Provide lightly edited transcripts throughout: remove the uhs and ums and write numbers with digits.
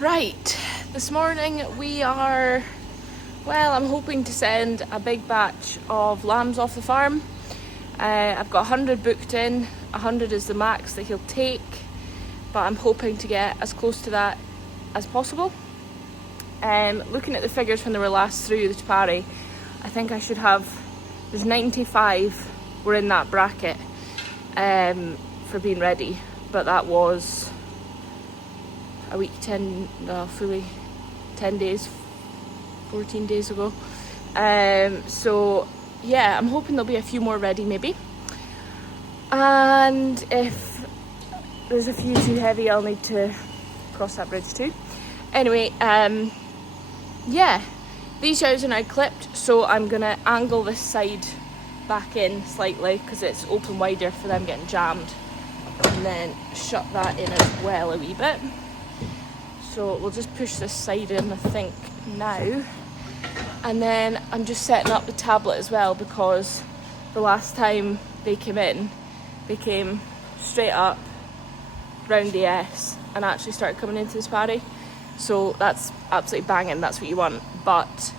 Right, this morning we are, well, I'm hoping to send a big batch of lambs off the farm. I've got 100 booked in, 100 is the max that he'll take, but I'm hoping to get as close to that as possible. Looking at the figures when they were last through the Pari, I think I should have, there's 95 were in that bracket for being ready, but that was a week, 10 days, 14 days ago. So yeah, I'm hoping there'll be a few more ready maybe. And if there's a few too heavy, I'll need to cross that bridge too. Anyway, yeah, these ewes are now clipped, so I'm gonna angle this side back in slightly because it's open wider for them getting jammed, and then shut that in as well a wee bit. So we'll just push this side in, I think, now. And then I'm just setting up the tablet as well, because the last time they came in, they came straight up, round the S, and actually started coming into this Pari. So that's absolutely banging, that's what you want. But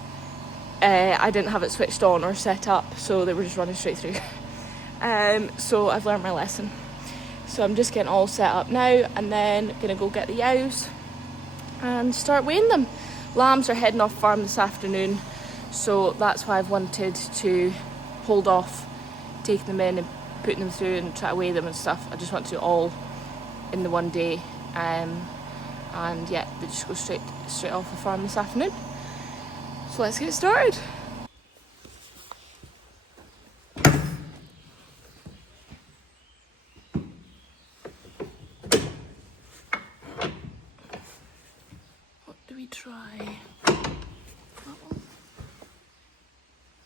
I didn't have it switched on or set up, so they were just running straight through. So I've learned my lesson. So I'm just getting all set up now, and then gonna go get the ewes and start weighing them. Lambs are heading off farm this afternoon, so that's why I've wanted to hold off taking them in and putting them through and try to weigh them and stuff. I just want to do it all in the one day, and yeah, they just go straight off the farm this afternoon. So let's get started. Try that one.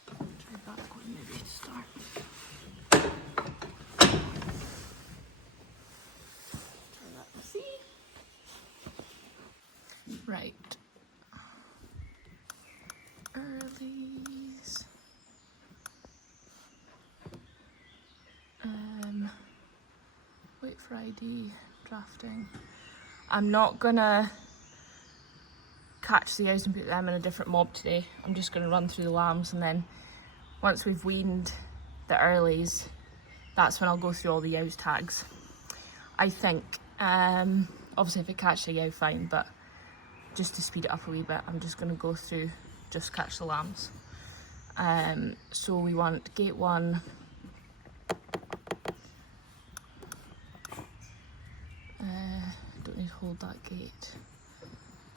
Try that one maybe to start. Try that and see. Right. Earlies. Wait for ID drafting. I'm not gonna catch the ewes and put them in a different mob today. I'm just going to run through the lambs, and then once we've weaned the earlies, that's when I'll go through all the ewes tags, I think. Obviously if I catch the ewe, fine, but just to speed it up a wee bit, I'm just going to go through, just catch the lambs. So we want gate 1, don't need to hold that gate.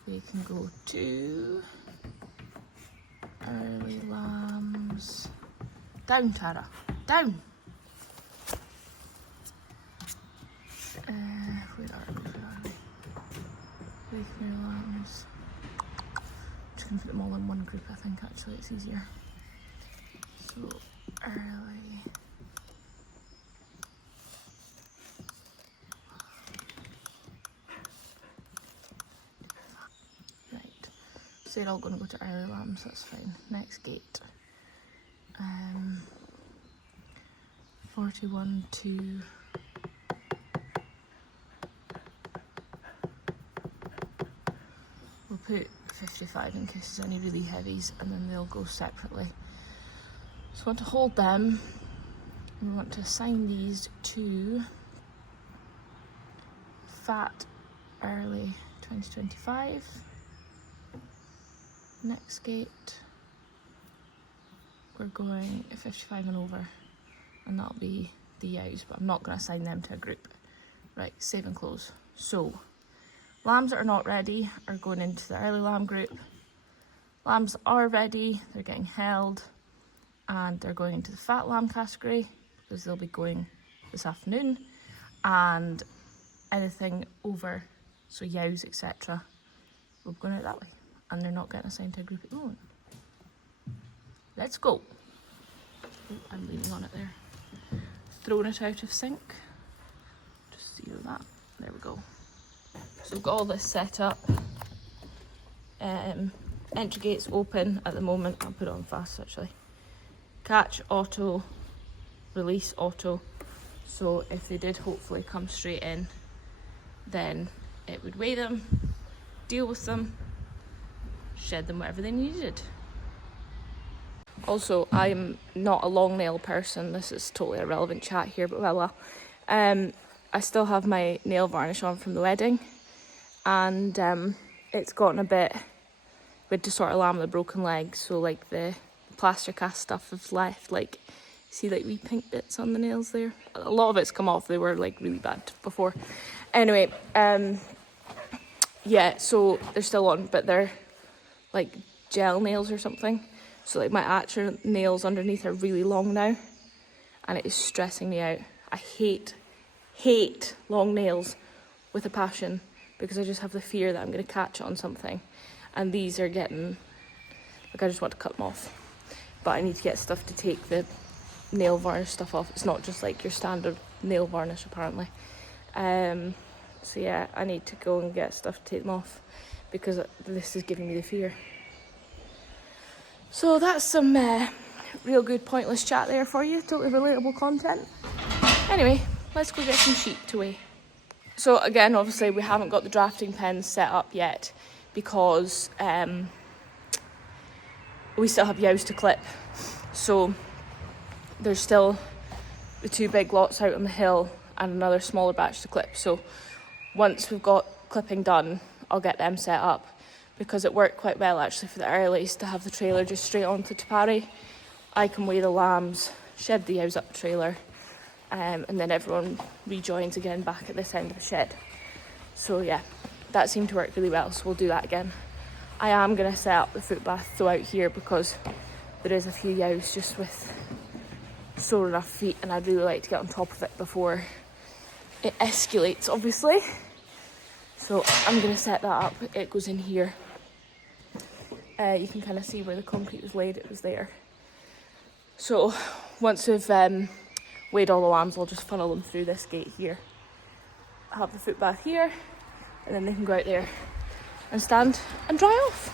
We can go to early lambs. Down, Tara, down. Where are we? Wakefield lambs. I'm just gonna put them all in one group, I think, actually, it's easier. So, early. They're all going to go to early lambs, that's fine. Next gate. 41 to we'll put 55 in case there's any really heavies, and then they'll go separately. So we want to hold them, and we want to assign these to fat early 2025. Next gate, we're going 55 and over, and that'll be the ewes, but I'm not going to assign them to a group. Right, save and close. So, lambs that are not ready are going into the early lamb group. Lambs that are ready, they're getting held, and they're going into the fat lamb category, because they'll be going this afternoon. And anything over, so ewes, etc., we're going out that way. And they're not getting assigned to a group at the moment. Let's go. Oh, I'm leaning on it there. Throwing it out of sync. Just zero that. There we go. So we've got all this set up. Entry gates open at the moment. I'll put it on fast actually. Catch auto, release auto. So if they did hopefully come straight in, then it would weigh them. deal with them, shed them wherever they needed. Also, I'm not a long nail person. This is totally irrelevant chat here, but well. I still have my nail varnish on from the wedding, and it's gotten a bit, we had to sort of lamb the broken legs, so like the plaster cast stuff is left, like, see like wee pink bits on the nails there? A lot of it's come off, they were like really bad before. Anyway, yeah, so they're still on, but they're like gel nails or something. So like my actual nails underneath are really long now, and it is stressing me out. I hate long nails with a passion, because I just have the fear that I'm going to catch on something. And these are getting, like, I just want to cut them off. But I need to get stuff to take the nail varnish stuff off. It's not just like your standard nail varnish, apparently. So yeah, I need to go and get stuff to take them off, because this is giving me the fear. So that's some real good pointless chat there for you, totally relatable content. Anyway, let's go get some sheep to weigh. So again, obviously we haven't got the drafting pens set up yet, because we still have yows to clip. So there's still the 2 big lots out on the hill and another smaller batch to clip. So once we've got clipping done, I'll get them set up, because it worked quite well actually for the earlies to have the trailer just straight onto Pari. I can weigh the lambs, shed the yows up the trailer, and then everyone rejoins again back at this end of the shed. So yeah, that seemed to work really well, so we'll do that again. I am going to set up the foot bath though out here, because there is a few yows just with sore enough feet, and I'd really like to get on top of it before it escalates, obviously. So I'm going to set that up. It goes in here. You can kind of see where the concrete was laid, it was there. So once we've weighed all the lambs, I'll just funnel them through this gate here. I'll have the foot bath here, and then they can go out there and stand and dry off.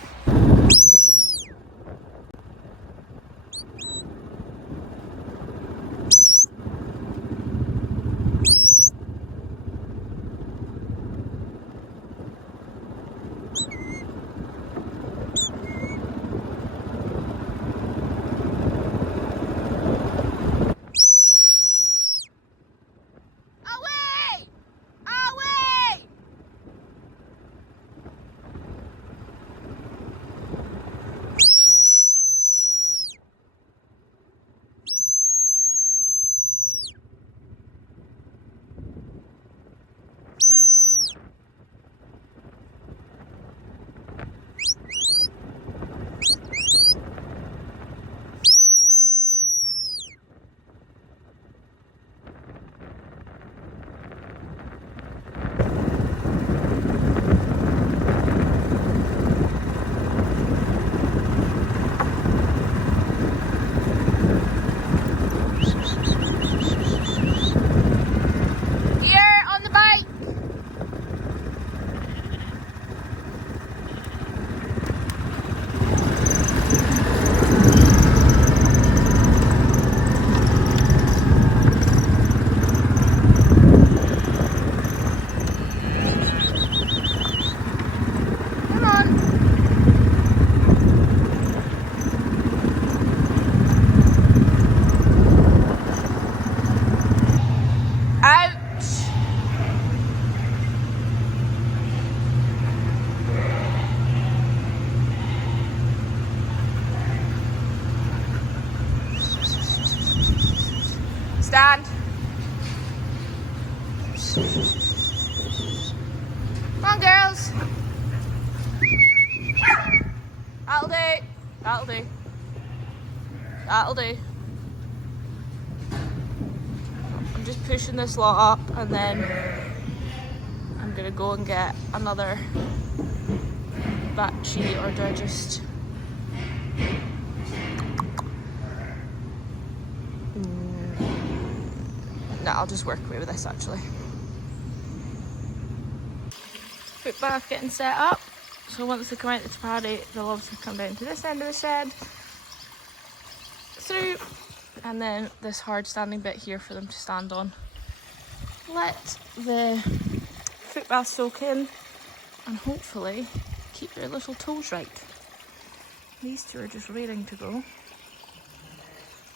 Stand. Come on, girls. That'll do. That'll do. That'll do. I'm just pushing this lot up, and then I'm gonna go and get another batchy, or do I just... No, I'll just work away with this actually. Foot bath getting set up. So once they come out the Pari, they'll obviously come down to this end of the shed, through, and then this hard standing bit here for them to stand on. Let the foot bath soak in, and hopefully keep your little toes right. These two are just raring to go.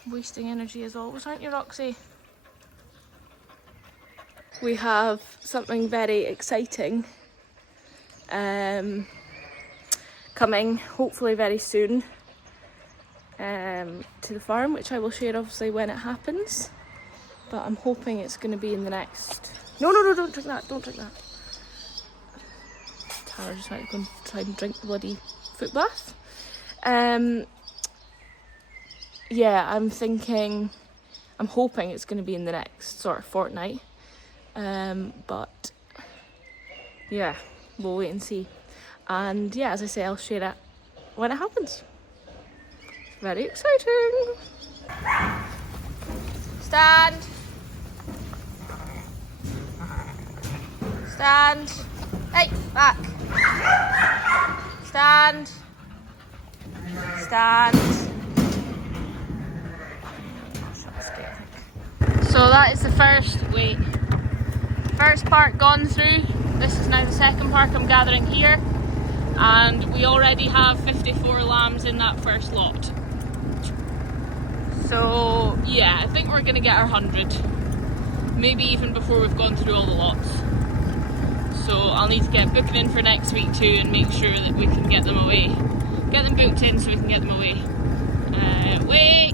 Wasting energy as always, aren't you, Roxy? We have something very exciting coming hopefully very soon to the farm, which I will share obviously when it happens, but I'm hoping it's going to be in the next... No, don't drink that, don't drink that. Tara just might go and try and drink the bloody foot bath. Yeah, I'm hoping it's going to be in the next sort of fortnight, but yeah, we'll wait and see. And yeah, as I say, I'll share it when it happens. Very exciting. Stand. Stand. Hey, back. Stand. Stand. So that is the first park gone through. This is now the second park I'm gathering here, and we already have 54 lambs in that first lot. So yeah, I think we're gonna get our 100, maybe even before we've gone through all the lots. So I'll need to get booking in for next week too and make sure that we can get them away. Get them booked in so we can get them away. Wait.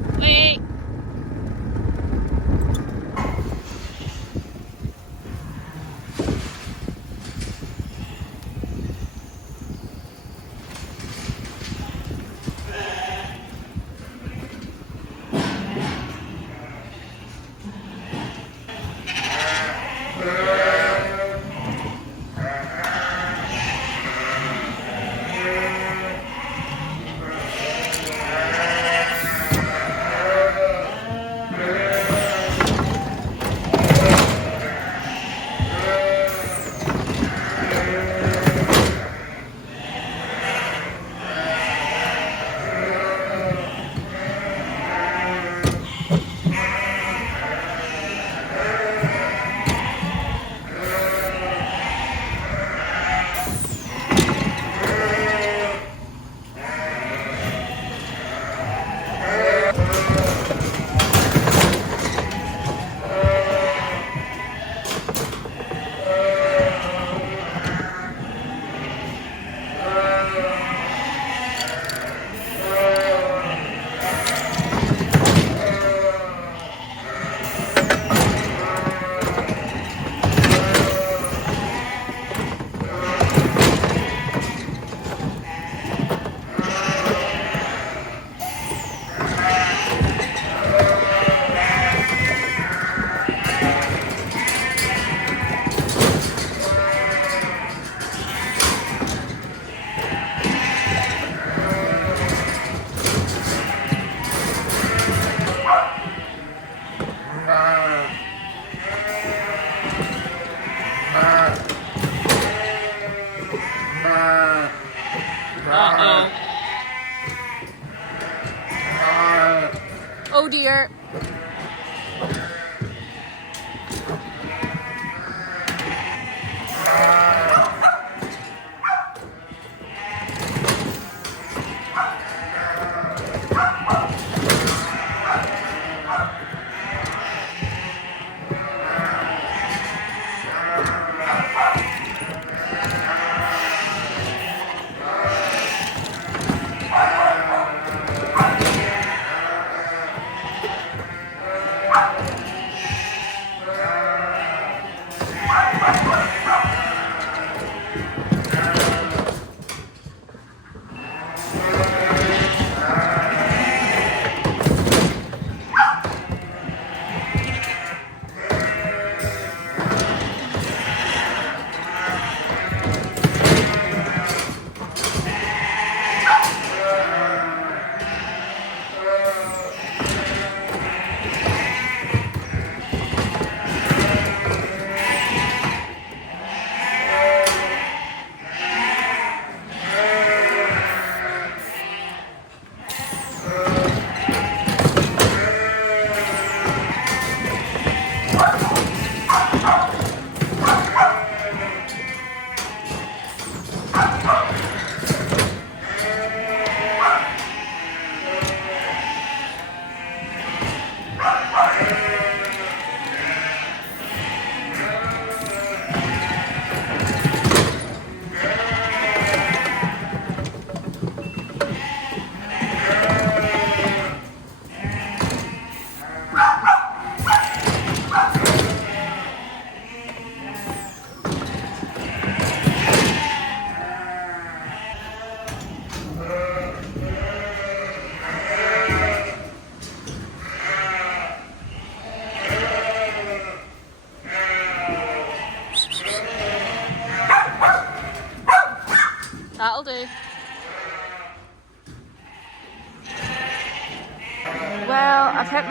Oh dear.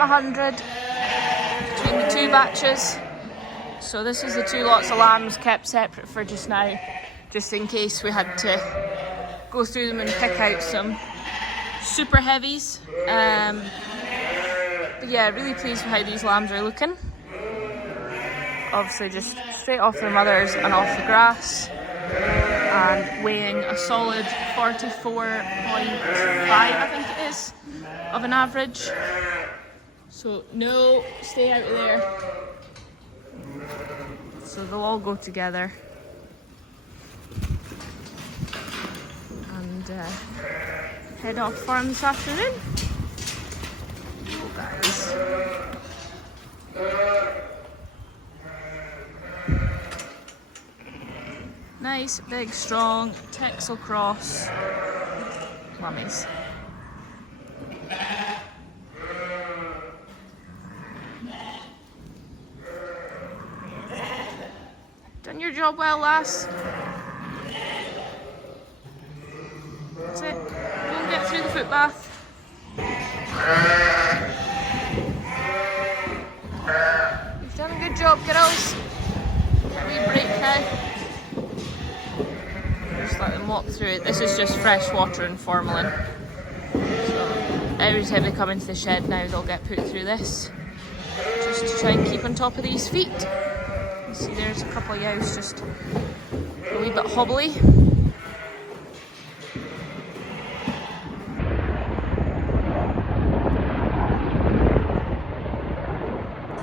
100 between the two batches. So this is the two lots of lambs kept separate for just now, just in case we had to go through them and pick out some super heavies. But yeah, really pleased with how these lambs are looking. Obviously just straight off their mothers and off the grass, and weighing a solid 44.5, I think it is, of an average. So no, stay out of there. So they'll all go together. And head off farm this afternoon. Oh guys. Nice, big, strong Texel cross mummies. Done your job well, lass. That's it. Go and get through the foot bath. You've done a good job, girls. Get a wee break now. Just let them walk through it. This is just fresh water and formalin. So every time they come into the shed now, they'll get put through this, just to try and keep on top of these feet. You see there's a couple of yows just a wee bit hobbly.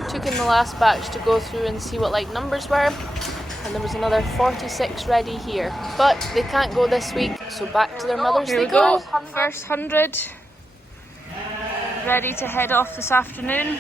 Took in the last batch to go through and see what like numbers were. And there was another 46 ready here, but they can't go this week, so back to their mothers they go. First 100 ready to head off this afternoon.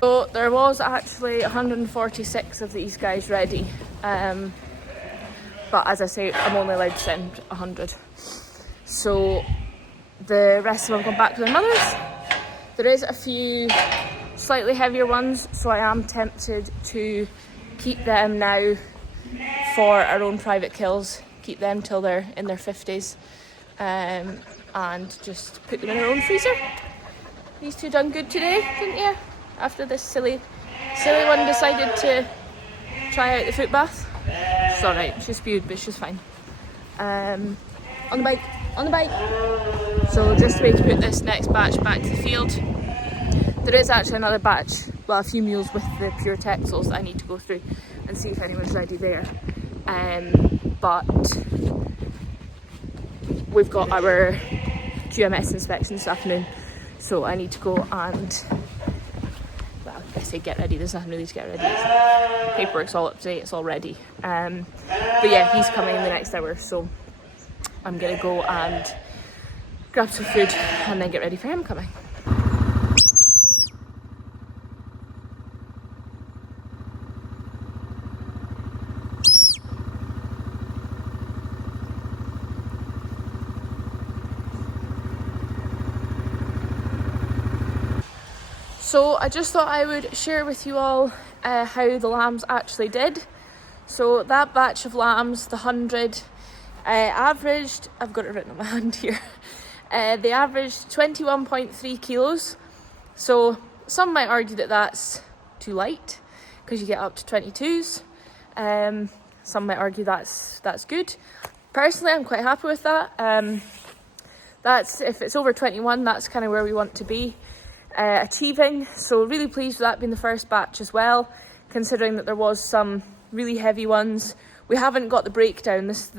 So there was actually 146 of these guys ready, but as I say, I'm only allowed to send 100. So the rest of them have gone back to their mothers. There is a few slightly heavier ones, so I am tempted to keep them now for our own private kills, keep them till they're in their 50s, and just put them in our own freezer. These two done good today, didn't you? After this silly one decided to try out the foot bath. It's alright, she spewed, but she's fine. On the bike. So just wait to put this next batch back to the field. There is actually another batch, well, a few mules with the pure Texels that I need to go through and see if anyone's ready there. But we've got our QMS inspection this afternoon, so I need to go and, well, I say get ready, there's nothing really to get ready. Paperwork's all up to date, it's all ready. But yeah, he's coming in the next hour, so I'm gonna go and grab some food and then get ready for him coming. So I just thought I would share with you all how the lambs actually did. So that batch of lambs, the 100, averaged, I've got it written on my hand here, they averaged 21.3 kilos. So some might argue that that's too light because you get up to 22s. Some might argue that's good. Personally, I'm quite happy with that. That's, if it's over 21, that's kind of where we want to be achieving. So really pleased with that being the first batch as well, considering that there was some really heavy ones. We haven't got the breakdown. This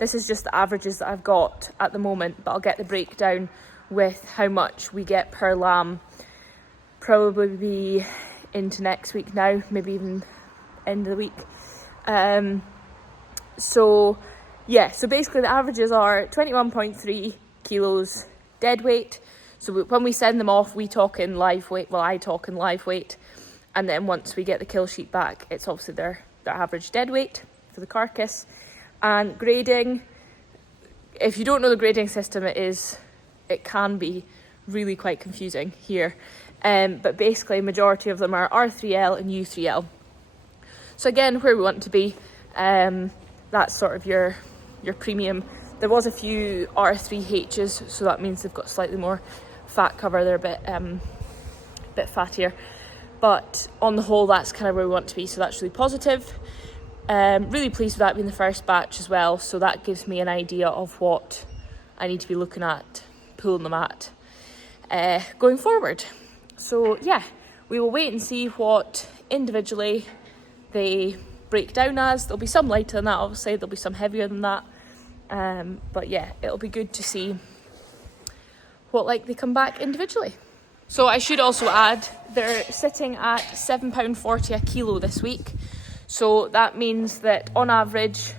is just the averages that I've got at the moment, but I'll get the breakdown with how much we get per lamb probably be into next week now, maybe even end of the week. So yeah, so basically the averages are 21.3 kilos dead weight, So when we send them off, we talk in live weight. Well, I talk in live weight. And then once we get the kill sheet back, it's obviously their average dead weight for the carcass. And grading, if you don't know the grading system, it can be really quite confusing here. But basically, majority of them are R3L and U3L. So again, where we want to be, that's sort of your premium. There was a few R3Hs, so that means they've got slightly more fat cover. They're a bit fattier. But on the whole, that's kind of where we want to be, so that's really positive. Really pleased with that being the first batch as well, so that gives me an idea of what I need to be looking at, pulling them at, going forward. So yeah, we will wait and see what individually they break down as. There'll be some lighter than that, obviously, there'll be some heavier than that. But yeah, it'll be good to see what they come back individually. So I should also add, they're sitting at £7.40 a kilo this week. So that means that on average,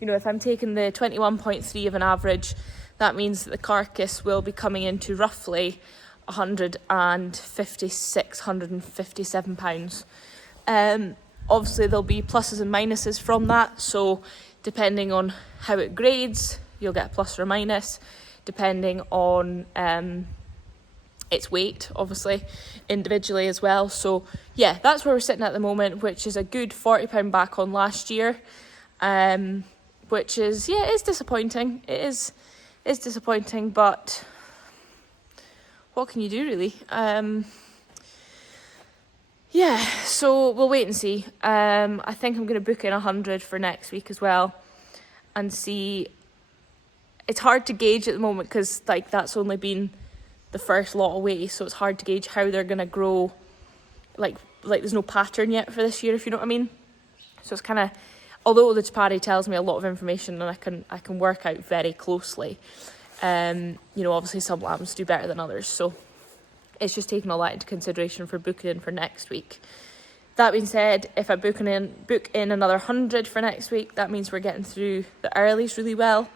if I'm taking the 21.3 of an average, that means that the carcass will be coming into roughly 156, 157 pounds. Obviously there'll be pluses and minuses from that. So depending on how it grades, you'll get a plus or a minus, depending on its weight, obviously, individually as well. So yeah, that's where we're sitting at the moment, which is a good £40 back on last year, which is, yeah, it is disappointing. It is disappointing, but what can you do, really? Yeah, so we'll wait and see. I think I'm going to book in 100 for next week as well and see. It's hard to gauge at the moment because that's only been the first lot away, so it's hard to gauge how they're going to grow. Like there's no pattern yet for this year, if you know what I mean. So it's kind of, although the Pari tells me a lot of information and I can work out very closely, obviously some lambs do better than others, so it's just taking all that into consideration for booking in for next week. That being said, if I book in another 100 for next week, that means we're getting through the earlies really well.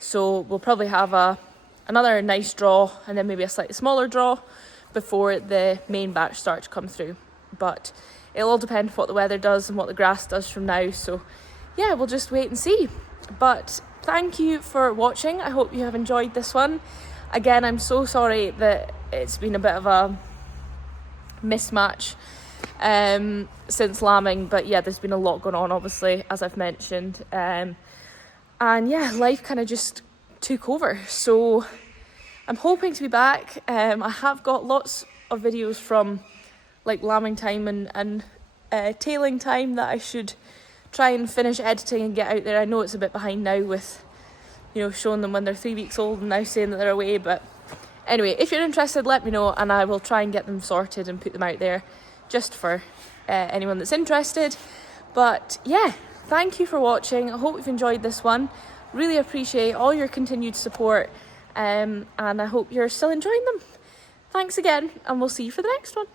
So we'll probably have another nice draw and then maybe a slightly smaller draw before the main batch start to come through. But it'll all depend what the weather does and what the grass does from now. So yeah, we'll just wait and see. But thank you for watching. I hope you have enjoyed this one. Again, I'm so sorry that it's been a bit of a mismatch since lambing, but yeah, there's been a lot going on, obviously, as I've mentioned. And yeah, life kind of just took over. So I'm hoping to be back. I have got lots of videos from lambing time and tailing time that I should try and finish editing and get out there. I know it's a bit behind now with showing them when they're 3 weeks old and now saying that they're away, but anyway, if you're interested, let me know and I will try and get them sorted and put them out there just for anyone that's interested. But yeah, thank you for watching. I hope you've enjoyed this one. Really appreciate all your continued support, and I hope you're still enjoying them. Thanks again, and we'll see you for the next one.